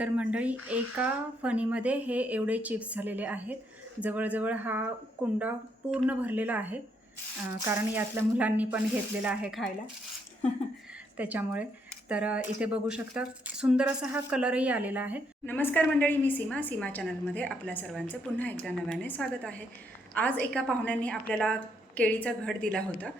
तर मंडळी एका फणीमध्ये हे एवढे चिप्स झालेले आहेत. जवळजवळ हा कुंडा पूर्ण भरलेला आहे. कारण यातल्या मुलांनी पण घेतलेला आहे खायला. त्याच्यामुळे. तर इथे बघू शकता सुंदर असा हा कलरही आलेला आहे. नमस्कार मंडळी मी सीमा. सीमा चॅनलमध्ये आपल्या सर्वांचं पुन्हा एकदा नव्याने स्वागत आहे. आज एका पाहुण्यांनी आपल्याला केळीचा घड दिला होता.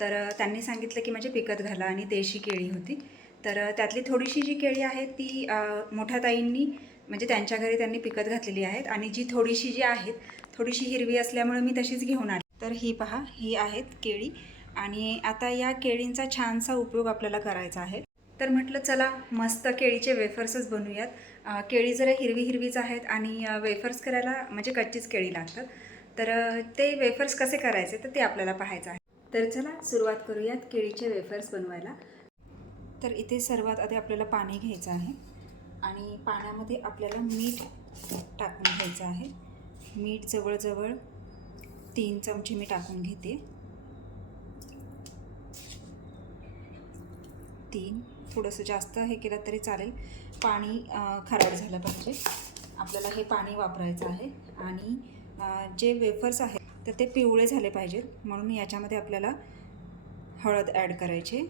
तर त्यांनी सांगितलं की म्हणजे पिकत घाला आणि देशी केळी होती. तर त्यातली थोडीशी जी केळी आहे ती मोठ्या ताईंनी म्हणजे त्यांच्या घरी त्यांनी पिकत घातलेली आहेत आणि जी थोडीशी जी आहेत थोडीशी हिरवी असल्यामुळे मी तशीच घेऊन आली. तर ही पहा ही आहेत केळी आणि आता या केळींचा छानसा उपयोग आपल्याला करायचा आहे. तर म्हटलं चला मस्त केळीचे वेफर्सच बनवूयात. केळी जरा हिरवी हिरवीच आहेत आणि वेफर्स करायला म्हणजे कच्चीच केळी लागतात. तर ते वेफर्स कसे करायचे तर ते आपल्याला पाहायचं आहे. तर चला सुरुवात करूयात केळीचे वेफर्स बनवायला. तर इथे सर्वात आधी आपल्याला पाणी घ्यायचं आहे. आणि पाण्यामध्ये आपल्याला मीठ टाकून घ्यायचं आहे. मीठ जवळजवळ तीन चमचे मी टाकून घेते. तीन. थोडंसं जास्त हे केलं तरी चालेल. पाणी खराब झालं पाहिजे. आपल्याला हे पाणी वापरायचं आहे. आणि जे वेफर्स आहेत तर ते पिवळे झाले पाहिजेत. म्हणून याच्यामध्ये आपल्याला हळद ॲड करायची.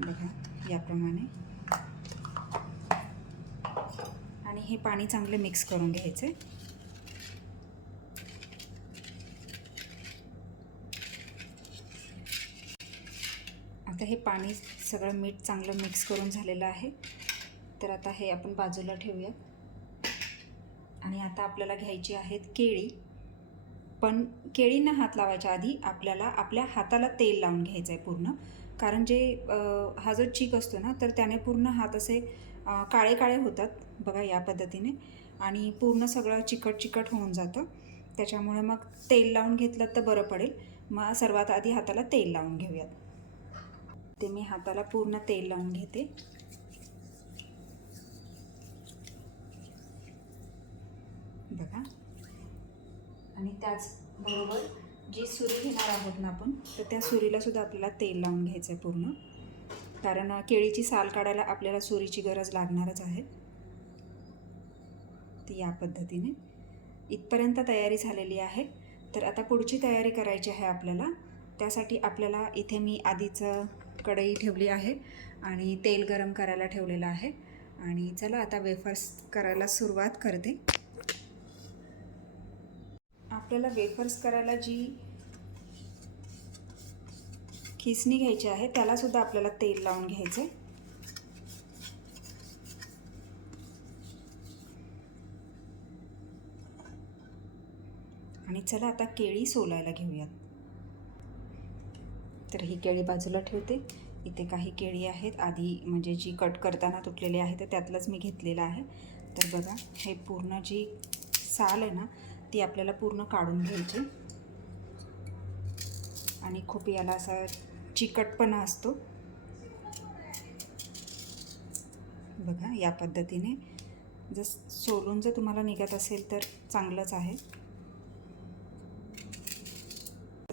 बघा याप्रमाणे. आणि हे पाणी चांगले मिक्स करून घ्यायचे आता हे पाणी सगळं मीठ चांगलं मिक्स करून झालेलं आहे. तर आता हे आपण बाजूला ठेवूया. आणि आता आपल्याला घ्यायची आहेत केळी. पण केळींना हात लावायच्या आधी आपल्याला आपल्या हाताला तेल लावून घ्यायचं आहे पूर्ण. कारण जे हा जो चीक असतो ना तर त्याने पूर्ण हात असे काळे काळे होतात बघा या पद्धतीने आणि पूर्ण सगळं चिकट चिकट होऊन जातं. त्याच्यामुळे मग तेल लावून घेतलं तर बरं पडेल. मग सर्वात आधी हाताला तेल लावून घेऊयात. ते मी हाताला पूर्ण तेल लावून घेते. बघा. आणि त्याचबरोबर जी सुरी घेणार आहोत ना आपण तर त्या सुरीला सुद्धा आपल्याला तेल लावून घ्यायचं आहे पूर्ण. कारण केळीची साल काढायला आपल्याला सुरीची गरज लागणारच आहे. ती या पद्धतीने. इथपर्यंत तयारी झालेली आहे. तर आता पुढची तयारी करायची आहे आपल्याला. त्यासाठी आपल्याला इथे मी आधीच कढई ठेवली आहे आणि तेल गरम करायला ठेवलेलं आहे. आणि चला आता वेफर्स करायला सुरुवात करते. आपल्याला वेफर्स करायला जी खिसणी घ्यायची आहे त्याला सुद्धा आपल्याला तेल लावून घ्यायचं आहे आणि चला आता केळी सोलायला घेऊयात. तर ही केळी बाजूला ठेवते. इथे काही केळी आहेत. आधी म्हणजे जी कट करताना तुटलेली आहे तर त्यातलंच मी घेतलेलं आहे. तर बघा हे पूर्ण जी साल आहे ना ती आपल्याला पूर्ण काढून घ्यायची. आणि खूप याला असा चिकटपणा असतो. बघा या पद्धतीने जर सोलून जर तुम्हाला निघत असेल तर चांगलंच आहे.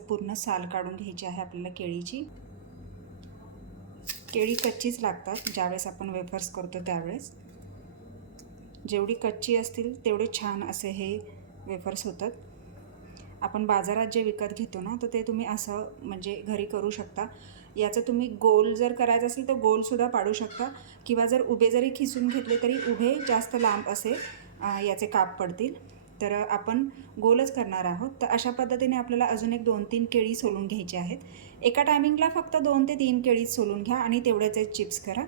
पूर्ण साल काढून घ्यायची आहे आपल्याला केळीची. केळी कच्चीच लागतात ज्यावेळेस आपण वेफर्स करतो त्यावेळेस. जेवढी कच्ची असतील तेवढे छान असे हे वेफर्स होतात. आपण बाजारात जे विकत घेतो ना तर ते तुम्ही असं म्हणजे घरी करू शकता. याचं तुम्ही गोल जर करायचं असेल तर गोलसुद्धा पाडू शकता. किंवा जर उभे जरी खिसून घेतले तरी उभे जास्त लांब असे याचे काप पडतील. तर आपण गोलच करणार आहोत. तर अशा पद्धतीने आपल्याला अजून एक दोन तीन केळी सोलून घ्यायची आहेत. एका टायमिंगला फक्त दोन ते तीन केळी सोलून घ्या आणि तेवढ्याचे चिप्स करा.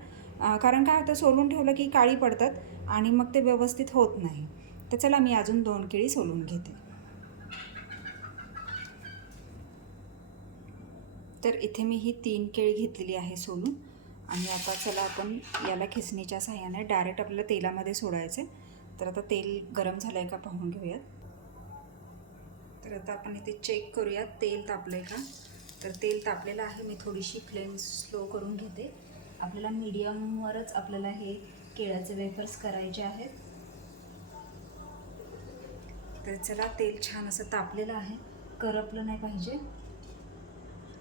कारण काय होतं सोलून ठेवलं की काळी पडतात आणि मग ते व्यवस्थित होत नाही. तर चला मी अजून दोन केळी सोलून घेते. तर इथे मी ही तीन केळी घेतलेली आहे सोलून. आणि आता चला आपण याला खिसणीच्या साह्याने डायरेक्ट आपल्याला तेलामध्ये सोडायचं. आहे तर आता तेल गरम झालं आहे का पाहून घेऊयात. तर आता आपण इथे चेक करूयात तेल तापलं आहे का? तर तेल तापलेलं आहे मी थोडीशी फ्लेम स्लो करून घेते. आपल्याला मीडियमवरच आपल्याला हे केळ्याचे वेफर्स करायचे आहेत. तर चला तेल छान असं तापलेलं आहे. करपलं नाही पाहिजे.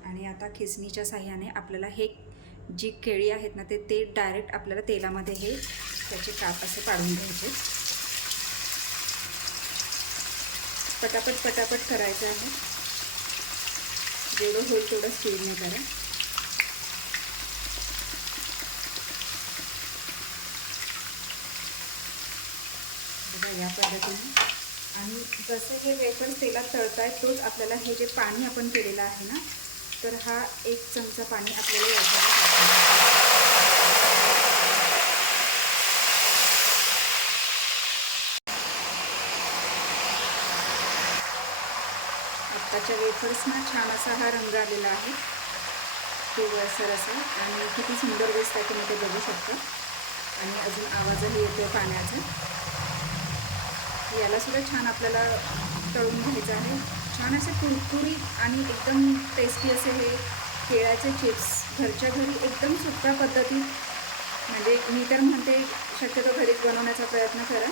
आणि आता खिसणीच्या साह्याने आपल्याला हे जी केळी आहेत ना ते ते डायरेक्ट आपल्याला तेलामध्ये हे त्याचे काप असे पाडून घ्यायचे. पटापट पटापट करायचं आहे. जेवढं होईल तेवढं स्पीडने करा. या पद्धतीने. आणि जसं हे वेफर्स तेलात तळतायत तोच आपल्याला हे जे पाणी आपण केलेलं आहे ना तर हा एक चमचा पाणी आपल्याला याच्यावर आत्ताच्या वेफर्सना छान असा हा रंग आलेला आहे. पिवळसर असा. आणि किती सुंदर दिसत आहे तुम्ही ते बघू शकता. आणि अजून आवाजही येतो पाण्याचा. याला सुद्धा छान आपल्याला तळून घ्यायचं आहे. छान असे कुरकुरीत आणि एकदम टेस्टी असे हे केळ्याचे चिप्स घरच्या घरी एकदम सोप्या पद्धतीत म्हणजे मी तर म्हणते शक्यतो घरीच बनवण्याचा प्रयत्न करा.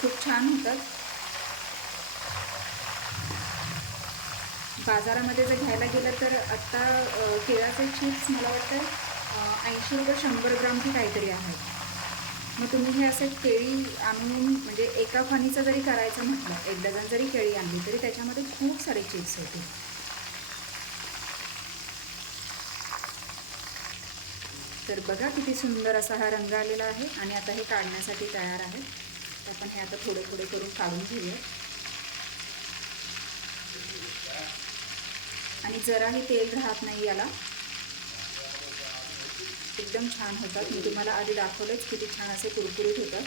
खूप छान होतात. बाजारामध्ये जर घ्यायला गेलं तर आत्ता केळाचे चिप्स मला वाटतं ऐंशी रुपये शंभर ग्रामची काहीतरी आहे. मग तुम्ही हे असे केळी आणून म्हणजे एका फणीचं जरी करायचं म्हटलं एक डझन जरी केळी आणली तरी त्याच्यामध्ये खूप सारे चिप्स होते. तर बघा किती सुंदर असा हा रंग आलेला आहे आणि आता हे काढण्यासाठी तयार आहे. तर आपण हे आता थोडे थोडे करून काढून घेऊया. आणि जराही तेल राहत नाही याला. एकदम छान होतात. मी तुम्हाला आधी दाखवलंच किती छान असे कुरकुरीत होतात.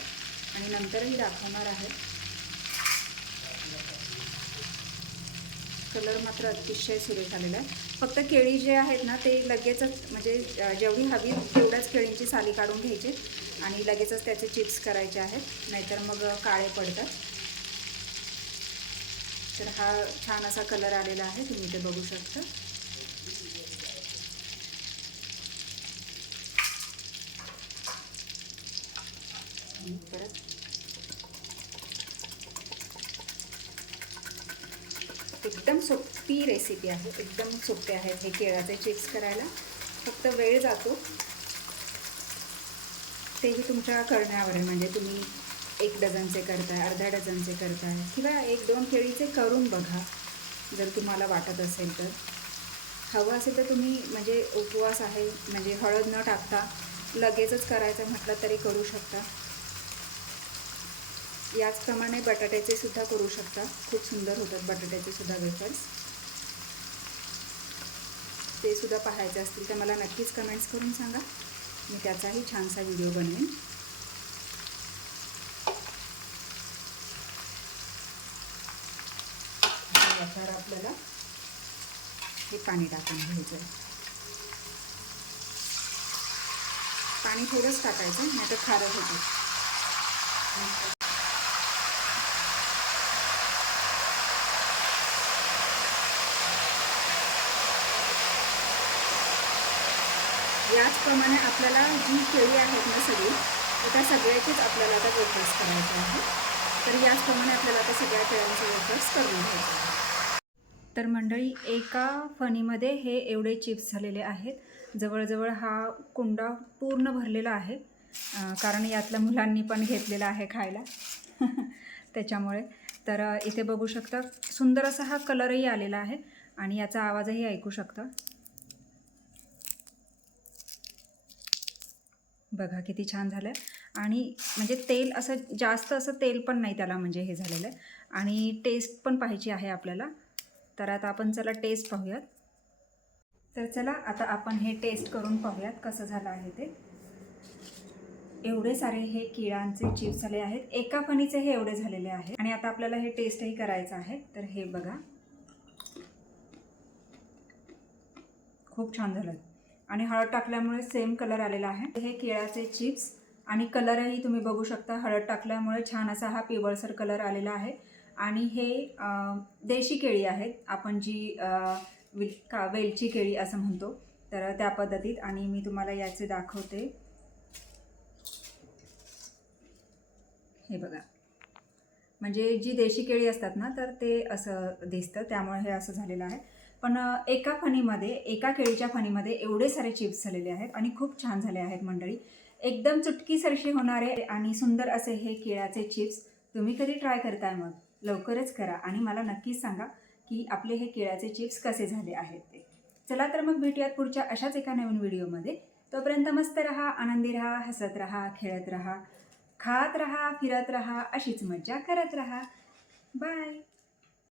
आणि नंतरही दाखवणार आहे. कलर मात्र अतिशय सुरेख आलेला आहे. फक्त केळी जे आहेत ना ते लगेचच म्हणजे जेवढी हवी तेवढ्याच केळींची साली काढून घ्यायचे आणि लगेचच त्याचे चिप्स करायचे आहेत. नाहीतर मग काळे पडतात. तर हा छान असा कलर आलेला आहे. तुम्ही ते बघू शकता. आणि परत. एकदम सोपी रेसिपी आहे. एकदम सोपे आहेत हे केळाचे चिप्स करायला. फक्त वेळ जातो. तेही तुमच्या करण्यावर आहे. म्हणजे तुम्ही एक डझनचे करताय अर्ध्या डझनचे करताय किंवा एक दोन केळीचे करून बघा. जर तुम्हाला वाटत असेल तर. हवं असेल तर तुम्ही म्हणजे उपवास आहे. म्हणजे हळद न टाकता लगेचच करायचं म्हटलं तरी करू शकता. याचप्रमाणे बटाट्याचे सुद्धा करू शकता. खूप सुंदर होतात बटाट्याचे सुद्धा वेफर्स. ते सुद्धा पाहायचे असतील तर मला नक्कीच कमेंट्स करून सांगा. मी त्याचाही छानसा व्हिडिओ बनवेन. याच्यावर आपल्याला हे पाणी टाकून घ्यायचं आहे. पाणी थोडंच टाकायचं नाही तर खारट होतं. याचप्रमाणे आपल्याला जी केळी आहेत ना सगळी त्या सगळ्याचीच आपल्याला आता वेफर्स करायचे आहे. तर याचप्रमाणे आपल्याला आता सगळ्या केळ्यांचे वेफर्स करून घ्यायचे आहे. तर मंडळी एका फणीमध्ये हे एवढे चिप्स झालेले आहेत. जवळजवळ हा कुंडा पूर्ण भरलेला आहे. कारण यातल्या मुलांनी पण घेतलेला आहे खायला. त्याच्यामुळे. तर इथे बघू शकता सुंदर असा हा कलरही आलेला आहे आणि याचा आवाजही ऐकू शकता. बघा किती छान झालं. आहे आणि म्हणजे तेल असं जास्त असं तेल पण नाही त्याला म्हणजे हे झालेलं. आहे आणि टेस्ट पण पाहिजे आहे आपल्याला. तर आता आपण चला टेस्ट पाहूयात. तर चला आता आपण हे टेस्ट करून पाहूयात कसं झालं आहे ते. एवढे सारे हे किळांचे चिप्स झाले आहेत. एका फणीचे हे एवढे झालेले आहेत. आणि आता आपल्याला हे टेस्टही करायचं आहे. तर हे बघा. खूप छान झालं. आणि हळद टाकल्यामुळे सेम कलर आलेला आहे. हे केळाचे चिप्स आणि कलरही तुम्ही बघू शकता. हळद टाकल्यामुळे छान असा हा पिवळसर कलर आलेला आहे. आणि हे देशी केळी आहेत. आपण जी विल का वेलची केळी असं म्हणतो तर त्या पद्धतीत आणि मी तुम्हाला याचे दाखवते. हे बघा. म्हणजे जी देशी केळी असतात ना तर ते असं दिसतं. त्यामुळे हे असं झालेलं आहे. पण एका फणीमध्ये एका केळीच्या फणीमध्ये एवढे सारे चिप्स झालेले आहेत आणि खूप छान झाले आहेत मंडळी. एकदम चुटकीसरशी होणारे आणि सुंदर असे हे केळ्याचे चिप्स तुम्ही कधी ट्राय करताय मग? लवकरच करा आणि मला नक्कीच सांगा की आपले हे केळ्याचे चिप्स कसे झाले आहेत ते. चला तर मग भेटूयात पुढच्या अशाच एका नवीन व्हिडिओमध्ये. तोपर्यंत मस्त रहा आनंदी रहा हसत रहा खेळत रहा खात रहा फिरत रहा अशीच मज्जा करत रहा. बाय!